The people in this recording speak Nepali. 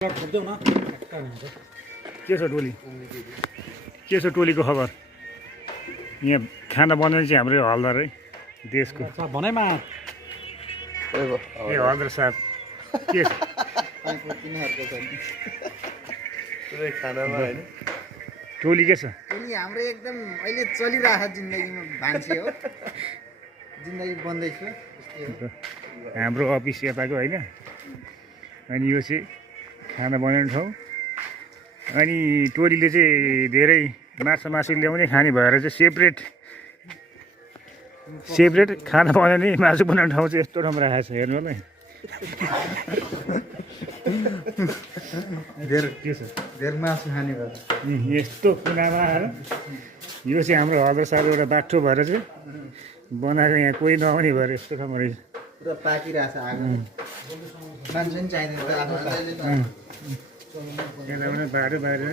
के छ टोली के छ टोलीको खबर यहाँ खाना बनाउने चाहिँ हाम्रो हलदार है देशको भनाइमा ए हलदार साहब के छ टोली के छ टोली हाम्रो एकदम अहिले चलिरहेको जिन्दगीमा भान्से हो जिन्दगी बन्दैछ हाम्रो अफिस यताको होइन अनि यो चाहिँ खाना बनाउने ठाउँ अनि टोलीले चाहिँ धेरै मासु ल्याउने खाने भएर चाहिँ सेपरेट खाना बनाउने मासु बनाउने ठाउँ चाहिँ यस्तो राम्रो राखेको छ हेर्नु होला धेर मासु खाने भएर यस्तो कुनामा आएर यो चाहिँ हाम्रो हलदार साहब एउटा बाठो भएर चाहिँ बनाएर यहाँ कोही नआउने भएर यस्तो ठाउँमा रहेछ पुरा पाकिरहेछ आगो मान्छे पनि चाहिँदैन त्यहाँ बाहिर